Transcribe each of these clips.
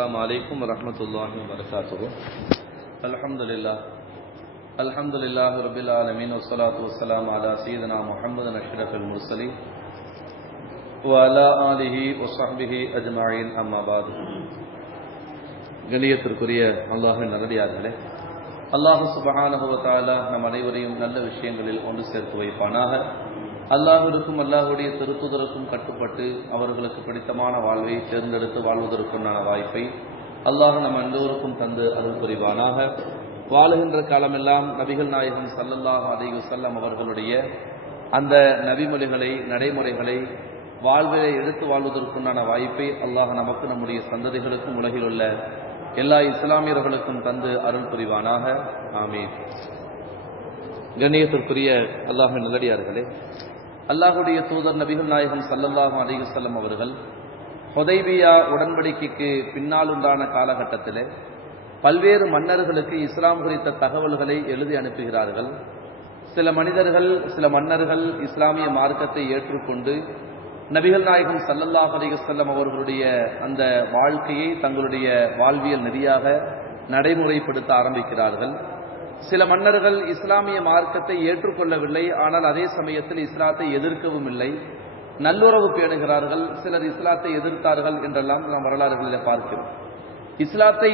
السلام عليكم ورحمة الله وبركاته. الحمد لله رب العالمين والصلاة والسلام على سيدنا محمد أشرف المرسلين وعلى آله وصحبه أجمعين أما بعد. கண்ணியத்திற்குரிய அல்லாஹ்வின் நல்லடியார்களே, அல்லாஹ் சுப்ஹானஹு வ தஆலா நம் அனைவரையும் நல்ல விஷயங்களில் ஒன்று சேர்த்து வைப்பானாக. அல்லாஹ்விற்கும் அல்லாஹ்வுடைய திருத்துதருக்கும் கட்டுப்பட்டு அவர்களுக்கு பிடித்தமான வாழ்வை தேர்ந்தெடுத்து வாழ்வதற்குண்டான வாய்ப்பை அல்லாஹ் நம் எல்லோருக்கும் தந்து அருள் புரிவானாக. வாழுகின்ற காலமெல்லாம் நபிகள் நாயகம் ஸல்லல்லாஹு அலைஹி வஸல்லம் அவர்களுடைய அந்த நபிமொழிகளை நடைமுறைகளை வாழ்விலை எடுத்து வாழ்வதற்குண்டான வாய்ப்பை அல்லாஹ் நமக்கு நம்முடைய சந்ததிகளுக்கும் உலகில் உள்ள எல்லா இஸ்லாமியர்களுக்கும் தந்து அருள் புரிவானாக. ஆமீன். கண்ணியத்திற்குரிய அல்லாஹ்வின் நல்லடியார்களே, அல்லாஹ்வுடைய தூதர் நபிகள் நாயகம் ஸல்லல்லாஹு அலைஹி வஸல்லம் அவர்கள் ஹுதைபியா உடன்படிக்கைக்கு பின்னால் உண்டான காலகட்டத்திலே பல்வேறு மன்னர்களுக்கு இஸ்லாம் குறித்த தகவல்களை எழுதி அனுப்புகிறார்கள். சில மன்னர்கள் இஸ்லாமிய மார்க்கத்தை ஏற்றுக்கொண்டு நபிகள் நாயகம் ஸல்லல்லாஹு அலைஹி வஸல்லம் அவர்களுடைய அந்த வாழ்க்கையை தங்களுடைய வாழ்வியல் நெறியாக நடைமுறைப்படுத்த ஆரம்பிக்கிறார்கள். சில மன்னர்கள் இஸ்லாமிய மார்க்கத்தை ஏற்றுக்கொள்ளவில்லை, ஆனால் அதே சமயத்தில் இஸ்லாத்தை எதிர்க்கவும் இல்லை, நல்லுறவு பேணுகிறார்கள். சிலர் இஸ்லாத்தை எதிர்த்தார்கள் என்றெல்லாம் நாம் வரலாறுகளில் பார்க்கிறோம். இஸ்லாத்தை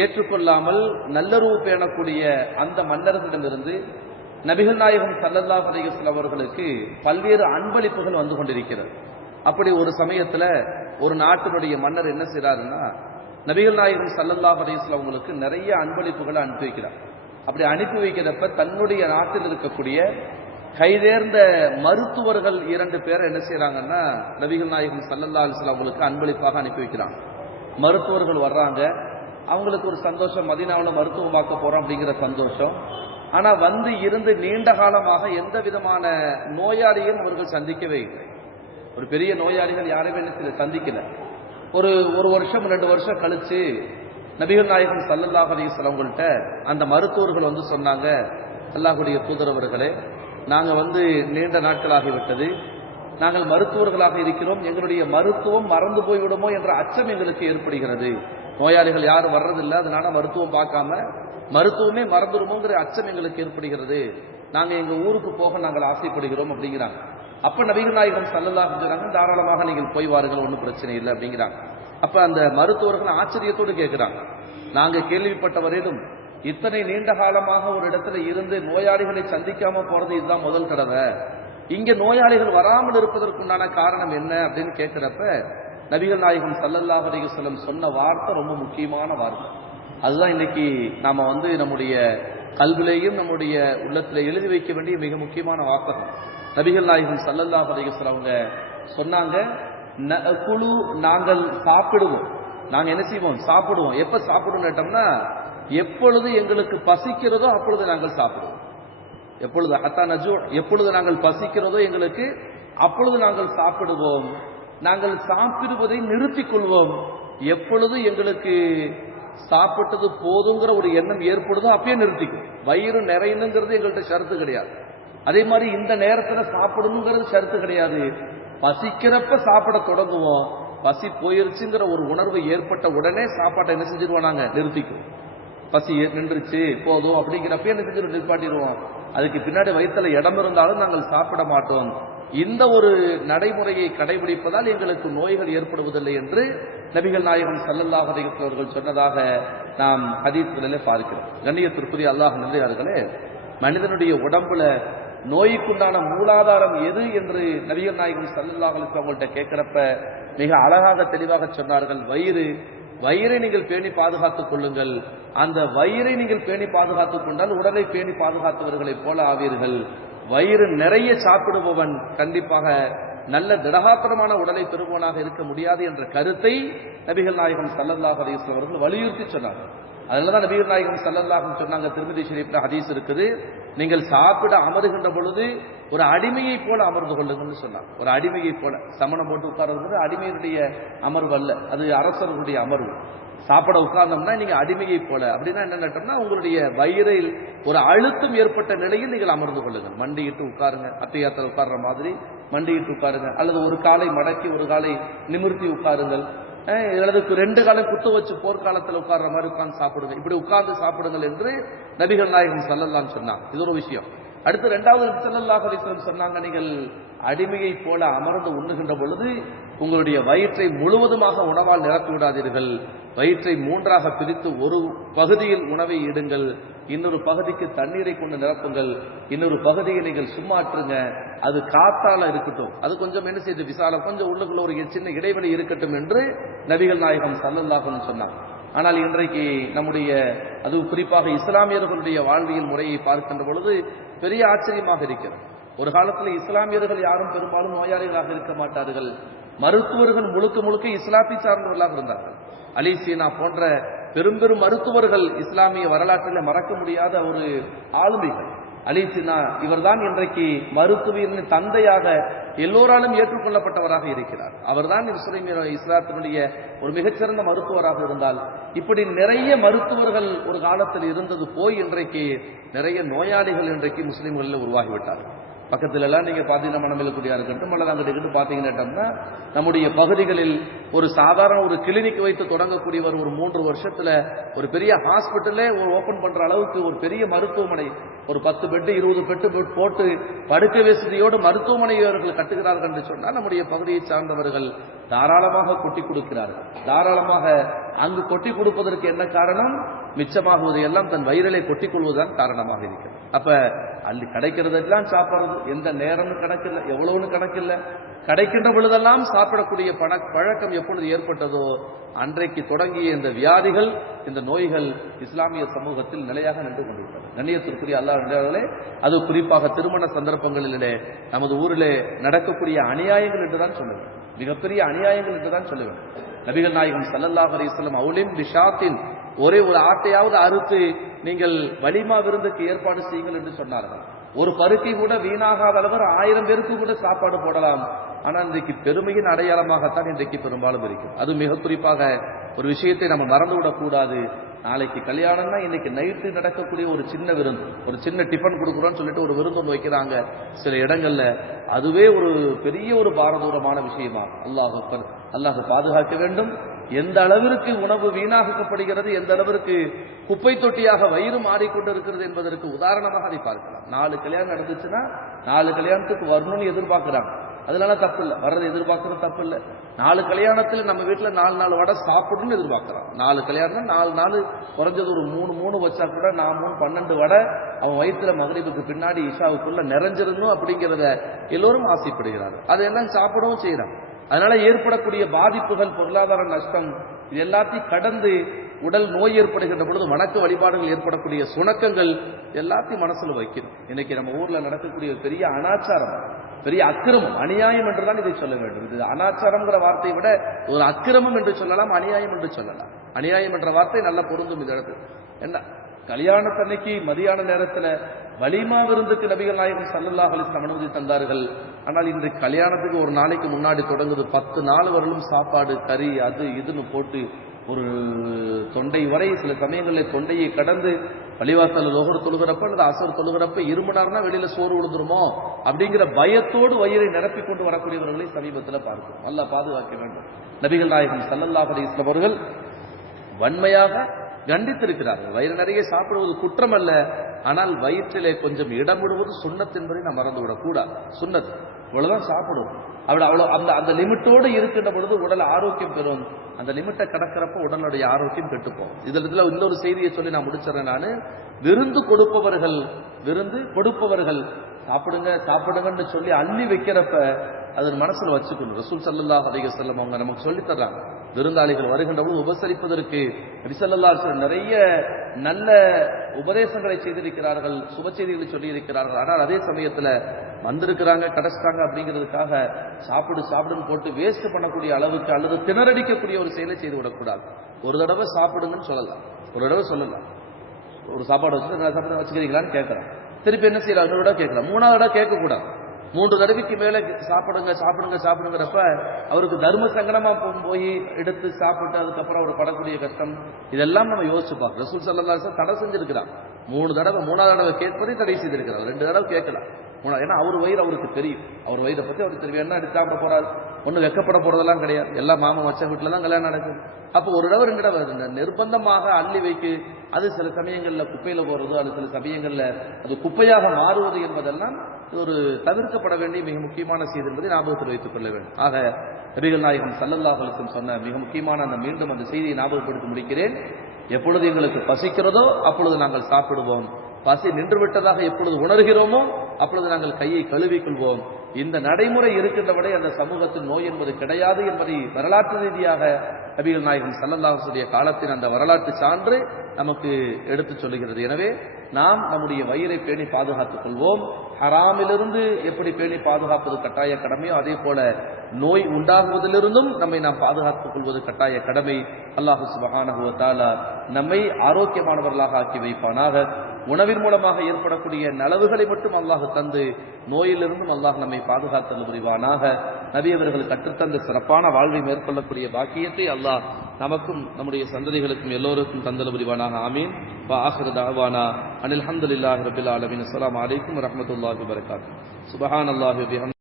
ஏற்றுக்கொள்ளாமல் நல்லுறவு பேணக்கூடிய அந்த மன்னர்களிடமிருந்து நபிகள் நாயகம் ஸல்லல்லாஹு அலைஹி வஸல்லம் அவர்களுக்கு பல்வேறு அன்பளிப்புகள் வந்து கொண்டிருக்கிறது. அப்படி ஒரு சமயத்தில் ஒரு நாட்டினுடைய மன்னர் என்ன செய்கிறாருன்னா, நபிகள் நாயகம் ஸல்லல்லாஹு அலைஹி வஸல்லம் அவங்களுக்கு நிறைய அன்பளிப்புகளை அனுப்பி வைக்கிறார். அப்படி அனுப்பி வைக்கிறப்ப தன்னுடைய நாட்டில் இருக்கக்கூடிய கைதேர்ந்த மருத்துவர்கள் 2 பேரை என்ன செய்யறாங்கன்னா நபிகள் நாயகம் ஸல்லல்லாஹு அலைஹி வஸல்லம் அவங்களுக்கு அன்பளிப்பாக அனுப்பி வைக்கிறாங்க. மருத்துவர்கள் வர்றாங்க, அவங்களுக்கு ஒரு சந்தோஷம், மதீனாவில் மருத்துவம் பார்க்க போறோம் அப்படிங்கிற சந்தோஷம். ஆனா வந்து இருந்து நீண்ட காலமாக எந்த விதமான நோயாளியும் அவர்கள் சந்திக்கவே இல்லை. ஒரு பெரிய நோயாளிகள் யாரையுமே சந்திக்கல. ஒரு வருஷம் 2 வருஷம் கழிச்சு நபிகள் நாயகம் ஸல்லல்லாஹு அலைஹி வஸல்லம் அவங்கள்ட்ட அந்த மருத்துவர்கள் வந்து சொன்னாங்க, அல்லாஹ்வுடைய தூதரவர்களே, நாங்க நீண்ட நாட்களாகிவிட்டது, நாங்கள் மருத்துவர்களாக இருக்கிறோம், எங்களுடைய மருத்துவம் மறந்து போய்விடுமோ என்ற அச்சம் எங்களுக்கு ஏற்படுகிறது. நோயாளிகள் யாரும் வர்றதில்லை, அதனால மருத்துவம் பார்க்காம மருத்துவமே மறந்துடுமோங்கிற அச்சம் எங்களுக்கு ஏற்படுகிறது, நாங்க எங்க ஊருக்கு போக நாங்கள் ஆசைப்படுகிறோம் அப்படிங்கிறாங்க. அப்ப நபிகள் நாயகம் ஸல்லல்லாஹு அலைஹி வஸல்லம் தாராளமாக நீங்கள் போய் வாருங்கள், ஒன்றும் பிரச்சனை இல்லை அப்படிங்கிறாங்க. அப்ப அந்த மருத்துவர்கள் ஆச்சரியத்தோடு கேட்கிறாங்க, நாங்க கேள்விப்பட்ட வரையிலும் இத்தனை நீண்ட காலமாக ஒரு இடத்துல இருந்து நோயாளிகளை சந்திக்காம போறது இதுதான் முதல் தடவை, இங்க நோயாளிகள் வராமல் இருப்பதற்குண்டான காரணம் என்ன அப்படின்னு கேட்கிறப்ப நபிகள் நாயகம் ஸல்லல்லாஹு அலைஹி வஸல்லம் சொன்ன வார்த்தை ரொம்ப முக்கியமான வார்த்தை. அதுதான் இன்னைக்கு நாம நம்முடைய கல்விலேயும் நம்முடைய உள்ளத்துல எழுதி வைக்க வேண்டிய மிக முக்கியமான வார்த்தை. நபிகள் நாயகம் ஸல்லல்லாஹு அலைஹி வஸல்லம் அவங்க சொன்னாங்க, நஅகுலு, நாங்கள் சாப்பிடுவோம். நாங்க என்ன செய்வோம்? சாப்பிடுவோம். எப்ப சாப்பிடுவோம் கேட்டோம்னா, எப்பொழுது எங்களுக்கு பசிக்கிறதோ அப்பொழுது நாங்கள் சாப்பிடுவோம். எப்பொழுது ஹத்தா நஜூ, எப்பொழுது நாங்கள் பசிக்கிறதோ எங்களுக்கு அப்பொழுது நாங்கள் சாப்பிடுவோம். நாங்கள் சாப்பிடுவதை நிறுத்திக் கொள்வோம். எப்பொழுது எங்களுக்கு சாப்பிட்டது போதுங்கிற ஒரு எண்ணம் ஏற்படுதோ அப்பயே நிறுத்திக்கும். வயிறு நிறையணுங்கிறது எங்கள்கிட்ட ஷரத்து கிடையாது. அதே மாதிரி இந்த நேரத்தில் சாப்பிடணுங்கிறது ஷரத்து கிடையாது. பசிக்கிறப்ப சாப்பிட தொடங்குவோம். பசி போயிருச்சுங்கிற ஒரு உணர்வு ஏற்பட்ட உடனே சாப்பாட்டை என்ன செஞ்சிருவோம்? நாங்க நிறுத்திக்கும். பசி நின்றுச்சு போதும் அப்படிங்கிறப்ப என்ன செஞ்சிருவோம்? நிற்பாட்டிடுவோம். அதுக்கு பின்னாடி வயிற்றுல இடம் இருந்தாலும் நாங்கள் சாப்பிட மாட்டோம். இந்த ஒரு நடைமுறையை கடைபிடிப்பதால் எங்களுக்கு நோய்கள் ஏற்படுவதில்லை என்று நபிகள் நாயகம் ஸல்லல்லாஹு அலைஹி வஸல்லம் அவர்கள் சொன்னதாக நாம் ஹதீஸ்களிலே பார்க்கிறோம். கண்ணியத்திற்குரிய அல்லாஹ் நல்லடியார்களே, மனிதனுடைய உடம்புல நோய்க்குண்டான மூலாதாரம் எது என்று நபிகள் நாயகம் ஸல்லல்லாஹு அலைஹி வஸல்லம் அவங்கள்ட்ட கேட்கிறப்ப மிக அழகாக தெளிவாக சொன்னார்கள், வயிறை நீங்கள் பேணி பாதுகாத்துக் கொள்ளுங்கள். அந்த வயிறை நீங்கள் பேணி பாதுகாத்துக் கொண்டால் உடலை பேணி பாதுகாத்தவர்களைப் போல ஆவீர்கள். வயிறு நிறைய சாப்பிடுபவன் கண்டிப்பாக நல்ல திடகாத்திரமான உடலை பெறுபவனாக இருக்க முடியாது என்ற கருத்தை நபிகள் நாயகம் ஸல்லல்லாஹு அலைஹி வஸல்லம் அவர்கள் வலியுறுத்தி சொன்னாங்க. அதனாலதான் நபிகள் நாயகம் ஸல்லல்லாஹு அலைஹி வஸல்லம் சொன்னாங்க, திருமிதி ஷரீஃப்ல ஹதீஸ் இருக்குது, நீங்கள் சாப்பிட அமருகின்ற பொழுது ஒரு அடிமையை போல அமர்ந்து கொள்ளுங்கன்னு சொன்னாங்க. ஒரு அடிமையை போல சமணம் போட்டு உட்கார்றது அடிமையுடைய அமர்வு அல்ல, அது அரசர்களுடைய அமர்வு. சாப்பிட உட்கார்ந்தோம்னா நீங்க அடிமையை போல, அப்படின்னா என்ன கேட்டோம்னா உங்களுடைய வயிறில் ஒரு அழுத்தம் ஏற்பட்ட நிலையில் நீங்கள் அமர்ந்து கொள்ளுங்கள். மண்டியிட்டு உட்காருங்க, அத்தியாத்தில் உட்கார்ற மாதிரி மண்டியிட்டு உட்காருங்க, அல்லது ஒரு காலை மடக்கி ஒரு காலை நிமிர்த்தி உட்காருங்கள், அல்லது 2 காலை குத்து வச்சு போர்க்காலத்தில் உட்கார்ற மாதிரி உட்கார்ந்து சாப்பிடுங்க, இப்படி உட்கார்ந்து சாப்பிடுங்கள் என்று நபிகள் நாயகம் ஸல்லல்லாஹு சொன்னாங்க. இது ஒரு விஷயம். அடுத்து 2வது ஸல்லல்லாஹு அலைஹி வஸல்லம் சொன்னாங்க, நீங்கள் அடிமையை போல அமர்ந்து உண்ணுகின்ற பொழுது உங்களுடைய வயிற்றை முழுவதுமாக உணவால் நிரப்பி விடாதீர்கள். வயிற்றை 3ஆக பிரித்து ஒரு பகுதியில் உணவை இடுங்கள், இன்னொரு பகுதிக்கு தண்ணீரை கொண்டு நிரப்புங்கள், இன்னொரு பகுதியை நீங்கள் சும்மாற்றுங்க, அது காத்தால இருக்கட்டும், அது கொஞ்சம் என்ன செய்து விசாலம், கொஞ்சம் உள்ளுக்குள்ள ஒரு சின்ன இடைவெளி இருக்கட்டும் என்று நபிகள் நாயகம் ஸல்லல்லாஹு அலைஹி சொன்னாங்க. ஆனால் இன்றைக்கு நம்முடைய அது குறிப்பாக இஸ்லாமியர்களுடைய வாழ்வியல் முறையை பார்க்கின்ற பொழுது பெரிய ஆச்சரியமாக இருக்கிறது. ஒரு காலத்தில் இஸ்லாமியர்கள் யாரும் பெரும்பாலும் நோயாளிகளாக இருக்க மாட்டார்கள். மருத்துவர்கள் முழுக்க முழுக்க இஸ்லாத்தை சார்ந்தவர்களாக இருந்தார்கள். அலி சீனா போன்ற பெரும் பெரும் மருத்துவர்கள் இஸ்லாமிய வரலாற்றில் மறக்க முடியாத ஒரு ஆளுமைகள். அலி சீனா இவர்தான் இன்றைக்கு மருத்துவரின் தந்தையாக எல்லோராலும் ஏற்றுக்கொள்ளப்பட்டவராக இருக்கிறார். அவர்தான் இஸ்லாத்தினுடைய ஒரு மிகச்சிறந்த மருத்துவராக இருந்தால், இப்படி நிறைய மருத்துவர்கள் ஒரு காலத்தில் இருந்தது போய் இன்றைக்கு நிறைய நோயாளிகள் இன்றைக்கு முஸ்லிம்களில் உருவாகிவிட்டார்கள். பக்கத்துல எல்லாம் நீங்க பாத்தீங்கன்னா மணமேலக்குடியா இருக்கட்டும் அல்லது அங்கிட்டு பாத்தீங்கன்னா நம்முடைய பகுதிகளில் ஒரு சாதாரண ஒரு கிளினிக் வைத்து தொடங்கக்கூடியவர் ஒரு 3 வருஷத்துல ஒரு பெரிய ஹாஸ்பிட்டலே ஓபன் பண்ற அளவுக்கு ஒரு பெரிய மருத்துவமனை, ஒரு 10 பெட் 20 பெட் போட்டு படுக்கை வசதியோடு மருத்துவமனை அவர்கள் கட்டுகிறார்கள் என்று சொன்னால் நம்முடைய பகுதியை சார்ந்தவர்கள் தாராளமாக கொட்டி கொடுக்கிறார்கள். தாராளமாக அங்கு கொட்டி கொடுப்பதற்கு என்ன காரணம்? மிச்சமாகுவதை எல்லாம் தன் வயிறிலே கொட்டிக் கொள்வதுதான் காரணமாக இருக்கிறது. அப்ப அள்ளி கிடைக்கிறதெல்லாம் சாப்பிடுறது, எந்த நேரம்னு கணக்கில்லை, எவ்வளவுன்னு கணக்கில்லை, கிடைக்கின்ற பொழுதெல்லாம் சாப்பிடக்கூடிய பழக்கம் எப்பொழுது ஏற்பட்டதோ அன்றைக்கு தொடங்கிய இந்த வியாதிகள், இந்த நோய்கள் இஸ்லாமிய சமூகத்தில் நிலையாக நின்று கொண்டிருக்கிறது. கண்ணியத்திற்குரிய அல்லாஹ்விலே அது குறிப்பாக திருமண சந்தர்ப்பங்களிலே நமது ஊரிலே நடக்கக்கூடிய அநியாயங்கள் என்றுதான் சொல்ல வேண்டும், மிகப்பெரிய அநியாயங்கள் என்றுதான் சொல்ல வேண்டும். நபிகள் நாயகம் ஸல்லல்லாஹு அலைஹி வஸல்லம் அவுலிம் பிஷாத்தின், ஒரே ஒரு ஆட்டையாவது அறுத்து நீங்கள் வலிமா விருந்துக்கு ஏற்பாடு செய்யுங்கள் என்று சொன்னார்கள். ஒரு பருத்தி கூட வீணாகாத அளவு 1000 பேருக்கு கூட சாப்பாடு போடலாம். ஆனால் இன்றைக்கு பெருமையின் அடையாளமாகத்தான் இன்றைக்கு பெரும்பாலும் இருக்கும். அது மிக குறிப்பாக ஒரு விஷயத்தை நம்ம மறந்துவிடக் கூடாது. நாளைக்கு கல்யாணம்னா இன்னைக்கு நைட்டு நடக்கக்கூடிய ஒரு சின்ன விருந்து, ஒரு சின்ன டிஃபன் கொடுக்குறோன்னு சொல்லிட்டு ஒரு விருந்து ஒன்று வைக்கிறாங்க சில இடங்கள்ல, அதுவே ஒரு பெரிய ஒரு பாரதூரமான விஷயமாகும். அல்லாஹ் பாதுகாக்க வேண்டும். எந்த அளவிற்கு உணவு வீணாக்கப்படுகிறது, எந்த அளவிற்கு குப்பை தொட்டியாக வயிறு மாறிக்கொண்டிருக்கிறது என்பதற்கு உதாரணமாக அதை பார்க்கலாம். 4 கல்யாணம் நடந்துச்சுன்னா 4 கல்யாணத்துக்கு வரணும்னு எதிர்பார்க்கிறாங்க, அதனால தப்பு இல்லை, வர்றது எதிர்பார்க்கறது தப்பு இல்லை. 4 கல்யாணத்தில் நம்ம வீட்டுல 4 வடை சாப்பிடணும்னு எதிர்பார்க்கலாம். 4 கல்யாணம் 4 குறைஞ்சது ஒரு 3 வச்சா கூட 3 12 வடை அவன் வயிற்றுல மகரிபுக்கு பின்னாடி இஷாவுக்குள்ள நிறைஞ்சிருந்தோம் அப்படிங்கிறத எல்லோரும் ஆசைப்படுகிறார்கள். அதையெல்லாம் சாப்பிடவும் செய்யறாங்க. அதனால ஏற்படக்கூடிய பாதிப்புகள், பொருளாதார நஷ்டம், இது எல்லாத்தையும் கடந்து உடல் நோய் ஏற்படுகின்ற பொழுது வணக்க வழிபாடுகள் ஏற்படக்கூடிய சுணக்கங்கள் எல்லாத்தையும் மனசுல வைக்கணும். இன்னைக்கு நம்ம ஊர்ல நடக்கக்கூடிய பெரிய அனாச்சாரம், பெரிய அக்கிரமம், அநியாயம் என்றுதான் இதை சொல்ல வேண்டும். இது அனாச்சாரம்ங்கிற வார்த்தையை விட ஒரு அக்கிரமம் என்று சொல்லலாம், அநியாயம் என்று சொல்லலாம். அநியாயம் என்ற வார்த்தை நல்ல பொருந்தும். இந்த இடத்துல என்ன, கல்யாணத்தன்னைக்கு மதியான நேரத்துல வலிமா விருந்துக்கு நபிகள் நாயகம் ஸல்லல்லாஹு அலைஹி வஸல்லம் அனுமதி தந்தார்கள். ஆனால் இன்றைக்கு கல்யாணத்துக்கு ஒரு நாளைக்கு முன்னாடி தொடங்குது, 10 நாள் வரலும் சாப்பாடு, கறி, அது இதுன்னு போட்டு ஒரு தொண்டை வரை, சில சமயங்களில் தொண்டையை கடந்து பள்ளிவாசல் லோகர் தொழுகிறப்ப அல்லது அசர் தொழுகிறப்ப இருமுனார்னா வெளியில சோறு விழுந்துருமோ அப்படிங்கிற பயத்தோடு வயிறை நிரப்பி கொண்டு வரக்கூடியவர்களை சமீபத்தில் பார்க்கிறோம். அல்லாஹ் பாதுகாக்க வேண்டும். நபிகள் நாயகம் ஸல்லல்லாஹு அலைஹி வஸல்லம் அவர்கள் வன்மையாக கண்டித்திருக்கிறார்கள். வயிறு நிறைய சாப்பிடுவது குற்றம் அல்ல, ஆனால் வயிற்றிலே கொஞ்சம் இடம் விடுவது சுன்னத் என்பதை நாம் மறந்துவிடக் கூடாது. சுன்னத் இவ்வளவுதான் சாப்பிடுவோம், அவ்வளவு அந்த லிமிட்டோடு இருக்கின்ற பொழுது உடல் ஆரோக்கியம் பெறும். அந்த லிமிட்டை கடக்கிறப்ப உடலுடைய ஆரோக்கியம் கெட்டுப்போம். இதுல இன்னொரு செய்தியை சொல்லி நான் முடிச்சிடறேன். நான் விருந்து கொடுப்பவர்கள் சாப்பிடுங்க சாப்பிடுங்கன்னு சொல்லி அள்ளி வைக்கிறப்ப அதன் மனசுல வச்சுக்கணும். ரசூல் ஸல்லல்லாஹு அலைஹி வஸல்லம் அவங்க நமக்கு சொல்லி தர்றாங்க, விருந்தாளிகள் வருகின்ற போது உபசரிப்பதற்கு நபி ஸல்லல்லாஹு அலைஹி வஸல்லம் நிறைய நல்ல உபதேசங்களை செய்திருக்கிறார்கள், சுப செய்திகளை சொல்லி இருக்கிறார்கள். ஆனால் அதே சமயத்துல வந்திருக்கிறாங்க கடைச்சிட்டாங்க அப்படிங்கிறதுக்காக சாப்பிடுன்னு போட்டு வேஸ்ட் பண்ணக்கூடிய அளவுக்கு அல்லது திணறடிக்கக்கூடிய ஒரு செயலை செய்து விடக்கூடாது. ஒரு தடவை சாப்பிடுங்கன்னு சொல்லலாம், ஒரு தடவை சொல்லலாம். ஒரு சாப்பாடு வச்சுட்டு வச்சுக்கிறீங்களான்னு கேட்கலாம், திருப்பி என்ன செய்யலாம், 2 தடவை கேட்கலாம், 3வது தடவை கேட்கக்கூடாது. 3 தடவைக்கு மேல சாப்பிடுங்கிறப்ப அவருக்கு தர்ம சங்கடமா போய் எடுத்து சாப்பிட்டு அதுக்கப்புறம் அவர் படக்கூடிய கஷ்டம் இதெல்லாம் நம்ம யோசிச்சு பார்க்கணும். ரசூல் ஸல்லல்லாஹு அலைஹி வஸல்லம் தடை செஞ்சிருக்கிறார். 3 தடவை, 3வது தடவை கேட்பதை தடை செய்திருக்கிறார். 2 தடவை கேட்கலாம். ஏன்னா அவர் வயிறு அவருக்கு தெரியும், அவர் வயிறை பத்தி அவருக்கு தெரியும். என்ன எடுக்காம போறாரு, ஒன்றும் வெக்கப்பட போறதெல்லாம் கிடையாது. எல்லா மாமா மச்ச வீட்டில தான் கல்யாணம் நடக்குது. அப்போ ஒரு தடவை 2 தடவை நிர்பந்தமாக அள்ளி வைக்கு, அது சில சமயங்களில் குப்பையில போறதோ அது சில சமயங்களில் அது குப்பையாக மாறுவது என்பதெல்லாம் ஒரு தவிர்க்கப்பட வேண்டிய மிக முக்கியமான செய்தி என்பதை ஞாபகத்தில் வைத்துக் கொள்ள வேண்டும். ஆக நபிகள் நாயகம் ஸல்லல்லாஹு அலைஹி வஸல்லம் சொன்ன மிக முக்கியமான அந்த மீண்டும் அந்த செய்தியை ஞாபகப்படுத்தி முடிக்கிறேன். எப்பொழுது எங்களுக்கு பசிக்கிறதோ அப்பொழுது நாங்கள் சாப்பிடுவோம். பசி நின்று விட்டதாக எப்பொழுது உணர்கிறோமோ அப்பொழுது நாங்கள் கையை கழுவிக் கொள்வோம். இந்த நடைமுறை இருக்கின்றவரை அந்த சமூகத்தில் நோய் என்பது கிடையாது என்பதை வரலாற்று ரீதியாக நபிகள் நாயகம் ஸல்லல்லாஹு அலைஹி வஸல்லம் காலத்தின் அந்த வரலாற்று சான்று நமக்கு எடுத்துச் சொல்லுகிறது. எனவே நாம் நம்முடைய வயிறை பேணி பாதுகாத்துக் கொள்வோம். ஹராமிலிருந்து எப்படி பேணி பாதுகாப்பது கட்டாய கடமையோ அதே போல நோய் உண்டாகுவதிலிருந்தும் நம்மை நாம் பாதுகாத்துக் கொள்வது கட்டாய கடமை. அல்லாஹு சுப்ஹானஹு வ தஆலா நம்மை ஆரோக்கியமானவர்களாக ஆக்கி வைப்பானாக. உணவின் மூலமாக ஏற்படக்கூடிய நலவுகளை மட்டும் அல்லாஹ் தந்து நோயிலிருந்தும் அல்லாஹ் நம்மை பாதுகாத்தல் புரிவானாக. நபி அவர்கள் கற்றுத்தந்த சிறப்பான வாழ்வை மேற்கொள்ளக்கூடிய பாக்கியத்தை அல்லாஹ் நமக்கும் நம்முடைய சந்ததிகளுக்கும் எல்லோருக்கும் தந்தல் புரிவானாக. ஆமீன். வ ஆகிரு தஅவானா அனில் ஹம்துலில்லாஹி ரப்பில் ஆலமீன். அஸ்ஸலாமு அலைக்கும் வ ரஹ்மத்துல்லாஹி வ பரகாத்துஹு. சுப்ஹானல்லாஹி வ பிஹம்திஹி.